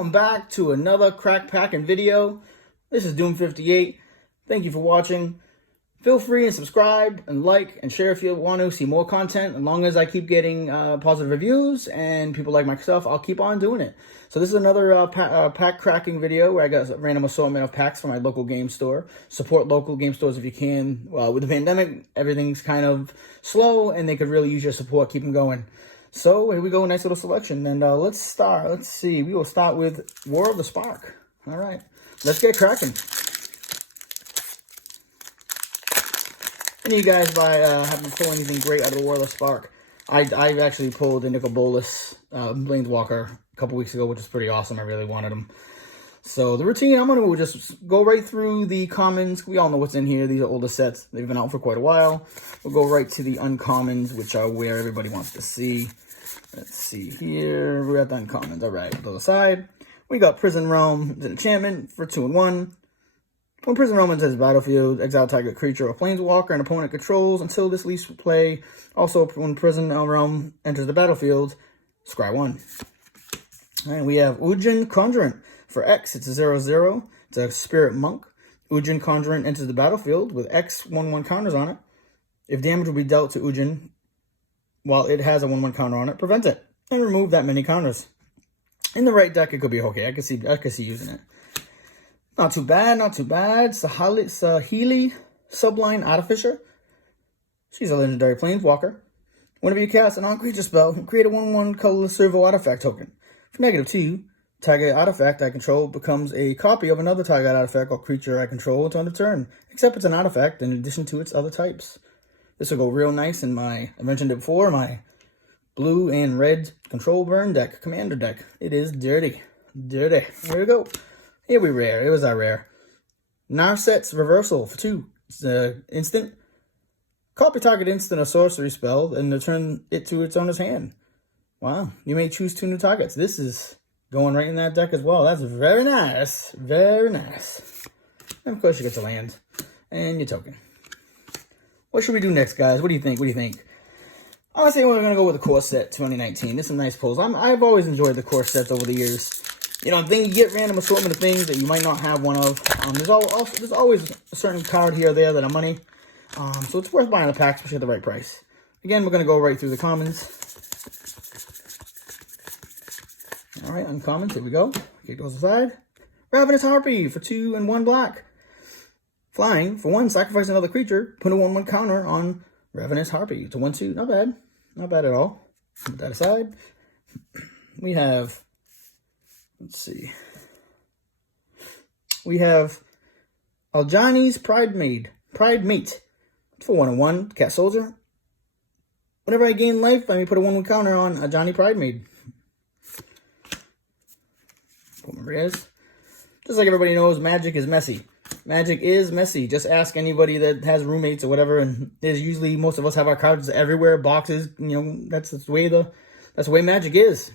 welcome back to another crack packing video. This is Doom58. Thank you for watching. Feel free and subscribe and like and share if you want to see more content. As long as I keep getting positive reviews and people like myself, I'll keep on doing it. So this is another pack cracking video where I got a random assortment of packs from my local game store. Support local game stores if you can. With the pandemic, everything's kind of slow and they could really use your support. Keep them going. So here we go, nice little selection. And let's start. Let's see. We will start with War of the Spark. All right, let's get cracking. Any of you guys haven't pulled anything great out of the War of the Spark? I actually pulled a Nicol Bolas Planeswalker a couple weeks ago, which is pretty awesome. I really wanted him. So the routine, I'm going to just go right through the commons. We all know what's in here. These are older sets. They've been out for quite a while. We'll go right to the uncommons, which are where everybody wants to see. Let's see here. We're at the uncommons. All right, those aside. We got Prison Realm. It's an enchantment for 2 and 1. When Prison Realm enters the battlefield, exile target creature or planeswalker an opponent controls until this leaves play. Also, when Prison Realm enters the battlefield, scry 1. All right, we have Ujin Conjurant. For X, it's a 0/0. It's a Spirit Monk. Ujin Conjurant enters the battlefield with X 1/1 counters on it. If damage will be dealt to Ujin while it has a 1/1 counter on it, prevent it and remove that many counters. In the right deck, it could be okay. I could see using it. Not too bad, not too bad. Saheeli, Sublight Artificer. She's a legendary planeswalker. Whenever you cast a non-creature spell, create a 1/1 colorless servo artifact token. For -2, target artifact I control becomes a copy of another target artifact or creature I control until end of turn, except it's an artifact in addition to its other types. This will go real nice in I mentioned it before, my blue and red control burn deck, commander deck. It is dirty. Dirty. Here we go. Here we rare. It was our rare. Narset's Reversal for 2. It's instant. Copy target instant or sorcery spell and return it to its owner's hand. Wow. You may choose 2 new targets. This is going right in that deck as well. That's very nice. Very nice. And of course you get to land. And your token. What should we do next, guys? What do you think? What do you think? I say we're going to go with the core set 2019. There's some nice pulls. I've always enjoyed the core sets over the years. You know, you get random assortment of things that you might not have one of. There's always a certain card here or there that are money. So it's worth buying a pack, especially at the right price. Again, we're going to go right through the commons. All right, uncommons. Here we go. Kick those aside. Ravenous Harpy for 2 and 1 black. Flying for 1, sacrifice another creature. Put a 1/1 counter on Ravenous Harpy. It's a 1/2. Not bad. Not bad at all. Put that aside. We have... Let's see. We have Aljani's Pride Mate. For 1 and 1, Cat Soldier. Whenever I gain life, I may put a 1/1 counter on Aljani Pride Mate. Put my rares. Just like everybody knows, Magic is messy. Magic is messy. Just ask anybody that has roommates or whatever, and there's usually most of us have our cards everywhere, boxes. You know, that's the way Magic is.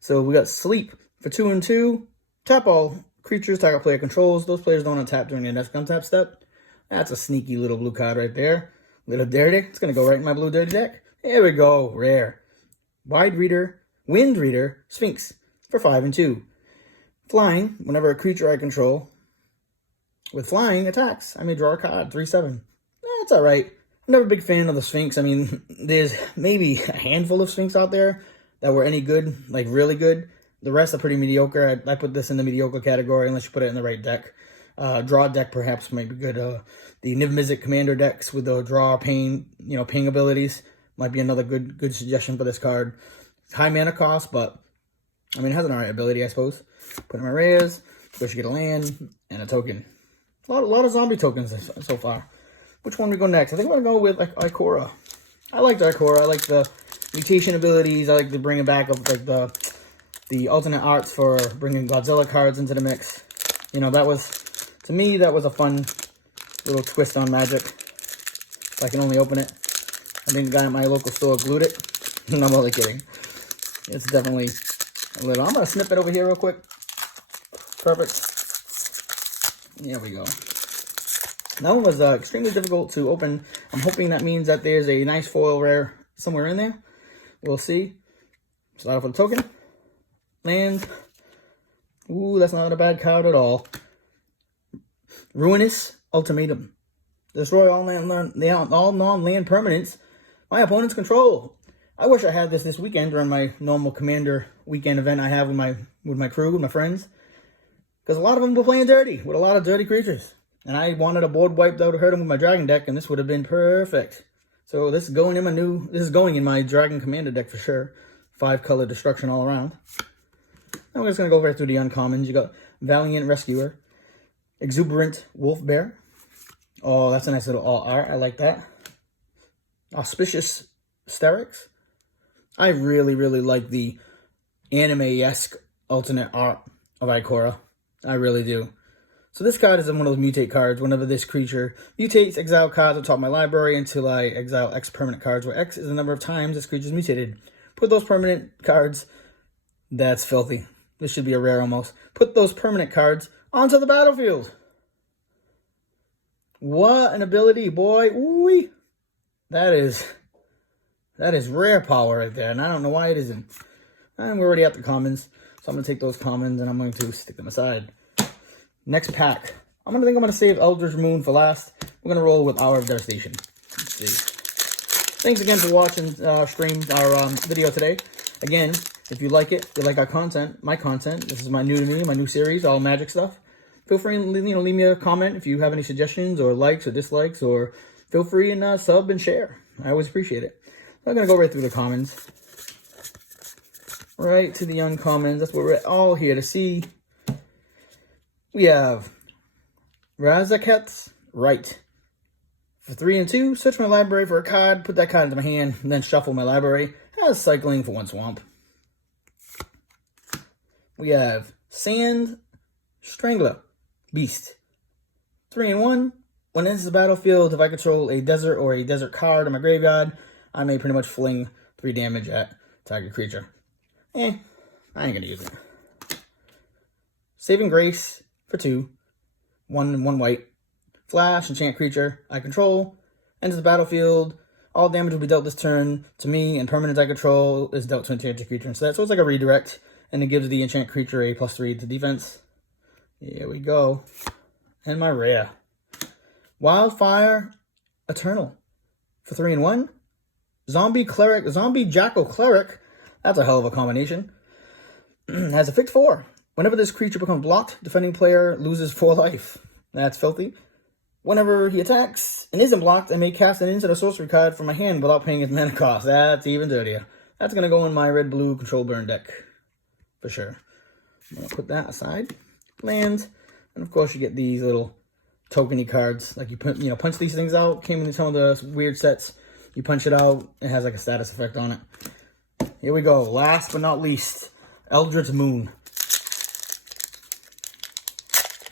So we got Sleep. For 2 and 2, tap all creatures target player controls. Those players don't untap during their next untap step. That's a sneaky little blue card right there. Little dirty. It's going to go right in my blue dirty deck. Here we go. Rare. Wind Reader, Sphinx. For 5 and 2. Flying, whenever a creature I control with flying attacks, I may draw a card. 3/7. That's all right. I'm never a big fan of the Sphinx. I mean, there's maybe a handful of Sphinx out there that were any good, like really good. The rest are pretty mediocre. I put this in the mediocre category unless you put it in the right deck. Draw deck perhaps might be good. The Niv Mizzet commander decks with the draw, ping abilities might be another good suggestion for this card. It's high mana cost, but I mean it has an alright ability, I suppose. Put in my rares. Of course you get a land and a token. A lot of zombie tokens so far. Which one we go next? I think I'm gonna go with like Icora. I liked Icora. I like the mutation abilities. I like the bringing back of like the alternate arts for bringing Godzilla cards into the mix. You know, to me, that was a fun little twist on Magic. If I can only open it. I think the guy at my local store glued it. No, I'm only kidding. It's definitely a little... I'm going to snip it over here real quick. Perfect. There we go. That one was extremely difficult to open. I'm hoping that means that there's a nice foil rare somewhere in there. We'll see. Start off with a token. Land. Ooh, that's not a bad card at all. Ruinous Ultimatum. Destroy all non-land permanents my opponent's control. I wish I had this weekend during my normal Commander weekend event I have with my crew, with my friends. Because a lot of them were playing dirty, with a lot of dirty creatures. And I wanted a board wipe that would hurt them with my Dragon deck, and this would have been perfect. So this is going in my Dragon Commander deck for sure. 5-color destruction all around. Now we're just going to go right through the uncommons. You got Valiant Rescuer, Exuberant Wolf Bear. Oh, that's a nice little all art. I like that. Auspicious Sterix. I really, really like the anime-esque alternate art of Icora. I really do. So this card is one of those mutate cards. Whenever this creature mutates, exile cards on top of my library until I exile X permanent cards, where X is the number of times this creature is mutated. Put those permanent cards... That's filthy. This should be a rare almost. Put those permanent cards onto the battlefield. What an ability, boy. Ooh, that is rare power right there, and I don't know why it isn't. And we're already at the commons, so I'm going to take those commons and I'm going to stick them aside. Next pack. I'm going to save Eldritch Moon for last. We're going to roll with Hour of Devastation. Let's see. Thanks again for watching our video today. Again, if you like it, you like our content, my content, this is my new series, all magic stuff. Feel free and leave me a comment if you have any suggestions or likes or dislikes, or feel free and sub and share. I always appreciate it. I'm going to go right through the commons. Right to the uncommons. That's what we're all here to see. We have Razaket's Right. For 3 and 2, search my library for a card, put that card into my hand, and then shuffle my library. Has cycling for 1 swamp. We have Sand Strangler Beast. 3 and 1. When it enters the battlefield, if I control a desert or a desert card in my graveyard, I may pretty much fling 3 damage at target creature. I ain't gonna use it. Saving Grace for 2. 1 white. Flash, enchant creature I control. Enters the battlefield. All damage will be dealt this turn to me, and permanents I control is dealt to enchanted creature instead. So it's like a redirect, and it gives the enchant creature a +3 to defense. Here we go. And my rare. Wildfire Eternal. For 3 and 1. Zombie Jackal Cleric. That's a hell of a combination. Has a fixed 4. Whenever this creature becomes blocked, defending player loses 4 life. That's filthy. Whenever he attacks and isn't blocked, I may cast an instant or sorcery card from my hand without paying its mana cost. That's even dirtier. That's going to go in my red-blue control burn deck. For sure. I'm going to put that aside. Lands. And of course you get these little tokeny cards. Like you punch these things out. Came in some of the weird sets. You punch it out. It has like a status effect on it. Here we go. Last but not least. Eldritch Moon.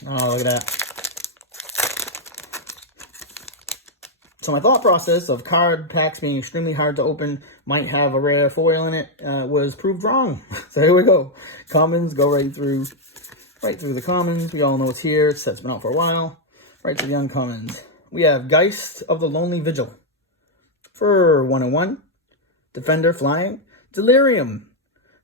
Oh, look at that. So my thought process of card packs being extremely hard to open, might have a rare foil in it, was proved wrong. So here we go. Commons, go right through the commons. We all know it's here. Set's been out for a while. Right to the uncommons. We have Geist of the Lonely Vigil. For 1 and 1. Defender flying. Delirium.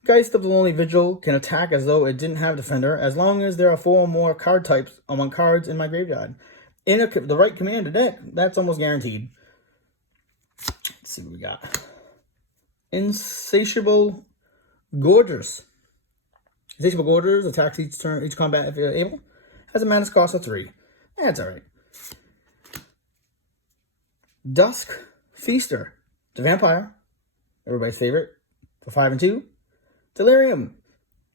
Geist of the Lonely Vigil can attack as though it didn't have Defender, as long as there are 4 or more card types among cards in my graveyard. In the right commander deck, that's almost guaranteed. Let's see what we got. Insatiable Gorgers. Insatiable Gorgers attacks each combat if you're able. Has a mana cost of 3. That's alright. Dusk Feaster. The vampire. Everybody's favorite. For 5 and 2. Delirium.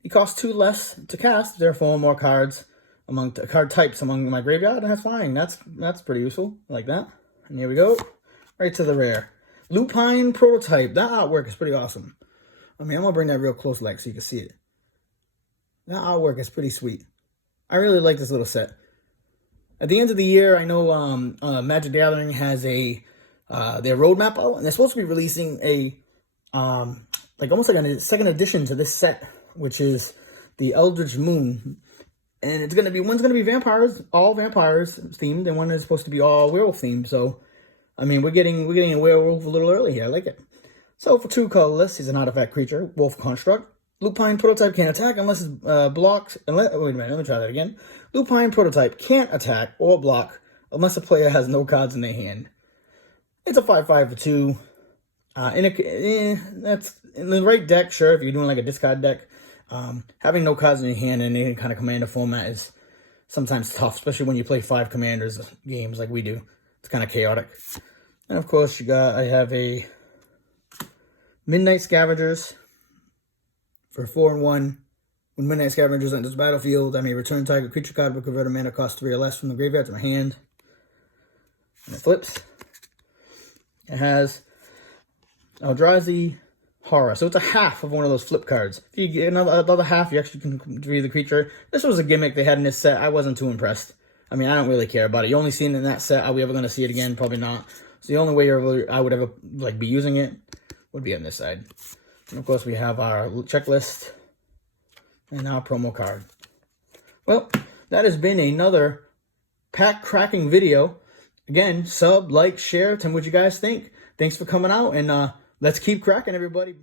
He costs 2 less to cast, therefore more cards among card types among my graveyard, and that's fine. That's pretty useful. I like that. And here we go. Right to the rare. Lupine Prototype. That artwork is pretty awesome. I mean, I'm going to bring that real close so you can see it. That artwork is pretty sweet. I really like this little set. At the end of the year, I know Magic the Gathering has their roadmap out, and they're supposed to be releasing a almost like a second edition to this set, which is the Eldritch Moon. And it's one's gonna be vampires, all vampires themed, and one is supposed to be all werewolf themed. So, I mean, we're getting a werewolf a little early here. I like it. So for 2 colorless, he's an artifact creature, Wolf Construct. Lupine Prototype can't attack unless it's blocked. Wait a minute, let me try that again. Lupine Prototype can't attack or block unless a player has no cards in their hand. It's a 5/5 for 2. That's in the right deck, sure. If you're doing like a discard deck, having no cards in your hand in any kind of commander format is sometimes tough, especially when you play 5 commanders games like we do. It's kind of chaotic. And of course, I have a Midnight Scavengers for 4/1. When Midnight Scavengers enters the battlefield, I may return target creature card with convert a mana cost 3 or less from the graveyard to my hand. And it flips. It has Eldrazi Horror. So it's a half of one of those flip cards. If you get another half, you actually can read the creature. This was a gimmick they had in this set. I wasn't too impressed. I mean, I don't really care about it. You only see it in that set. Are we ever going to see it again? Probably not. So the only way I would ever be using it would be on this side. And of course, we have our checklist and our promo card. Well, that has been another pack cracking video. Again, sub, like, share. Tell me what you guys think. Thanks for coming out, and let's keep cracking, everybody.